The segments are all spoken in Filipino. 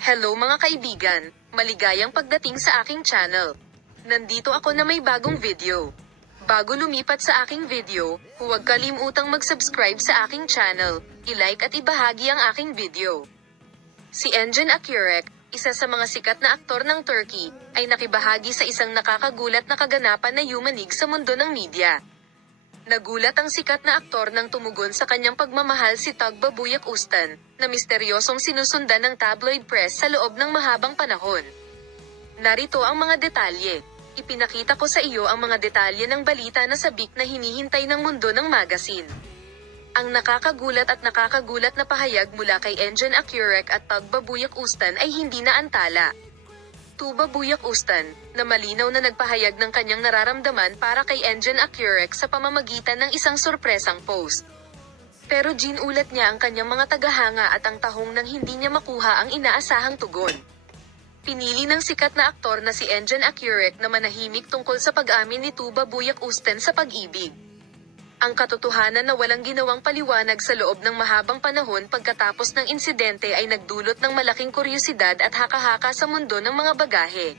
Hello mga kaibigan, maligayang pagdating sa aking channel. Nandito ako na may bagong video. Bago lumipat sa aking video, huwag kalimutang mag-subscribe sa aking channel, i-like at ibahagi ang aking video. Si Engin Akyurek, isa sa mga sikat na aktor ng Turkey, ay nakibahagi sa isang nakakagulat na kaganapan na yumanig sa mundo ng media. Nagulat ang sikat na aktor nang tumugon sa kanyang pagmamahal si Tugba Ustan, na misteryosong sinusundan ng tabloid press sa loob ng mahabang panahon. Narito ang mga detalye. Ipinakita ko sa iyo ang mga detalye ng balita na sabik na hinihintay ng mundo ng magazine. Ang nakakagulat na pahayag mula kay Engin Akyurek at Tugba Ustan ay hindi na antala. Tugba Ustan, na malinaw na nagpahayag ng kanyang nararamdaman para kay Engin Akyurek sa pamamagitan ng isang sorpresang post. Pero ginulat niya ang kanyang mga tagahanga at ang tahong nang hindi niya makuha ang inaasahang tugon. Pinili ng sikat na aktor na si Engin Akyurek na manahimik tungkol sa pag-amin ni Tugba Ustan sa pag-ibig. Ang katotohanan na walang ginawang paliwanag sa loob ng mahabang panahon pagkatapos ng insidente ay nagdulot ng malaking kuryosidad at haka-haka sa mundo ng mga bagahe.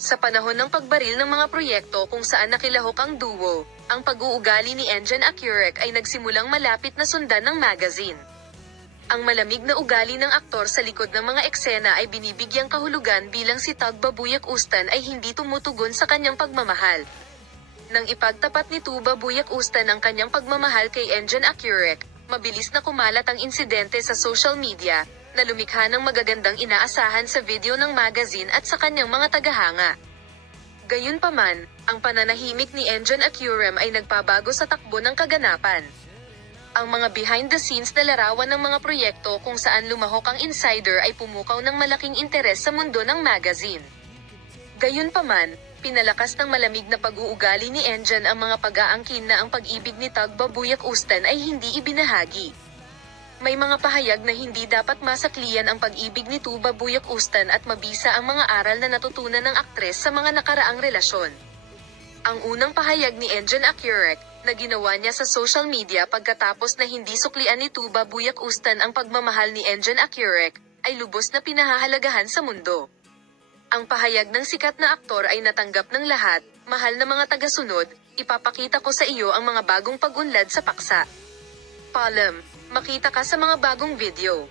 Sa panahon ng pagbaril ng mga proyekto kung saan nakilahok ang duo, ang pag-uugali ni Engin Akyurek ay nagsimulang malapit na sundan ng magazine. Ang malamig na ugali ng aktor sa likod ng mga eksena ay binibigyang kahulugan bilang si Tugba Ustan ay hindi tumutugon sa kanyang pagmamahal. Nang ipagtapat ni Tugba Ustan ang kanyang pagmamahal kay Engin Akyurek, mabilis na kumalat ang insidente sa social media, na lumikha ng magagandang inaasahan sa video ng magazine at sa kanyang mga tagahanga. Gayunpaman, ang pananahimik ni Engin Akyurek ay nagpabago sa takbo ng kaganapan. Ang mga behind-the-scenes na larawan ng mga proyekto kung saan lumahok ang insider ay pumukaw ng malaking interes sa mundo ng magazine. Gayunpaman, pinalakas ng malamig na pag-uugali ni Engin ang mga pag-aangkin na ang pag-ibig ni Tugba Ustan ay hindi ibinahagi. May mga pahayag na hindi dapat masaklian ang pag-ibig ni Tugba Ustan at mabisa ang mga aral na natutunan ng aktres sa mga nakaraang relasyon. Ang unang pahayag ni Engin Akyurek, na ginawa niya sa social media pagkatapos na hindi suklian ni Tugba Ustan ang pagmamahal ni Engin Akyurek, ay lubos na pinahahalagahan sa mundo. Ang pahayag ng sikat na aktor ay natanggap ng lahat. Mahal na mga tagasunod, ipapakita ko sa iyo ang mga bagong pag-unlad sa paksa. Palem, makita ka sa mga bagong video.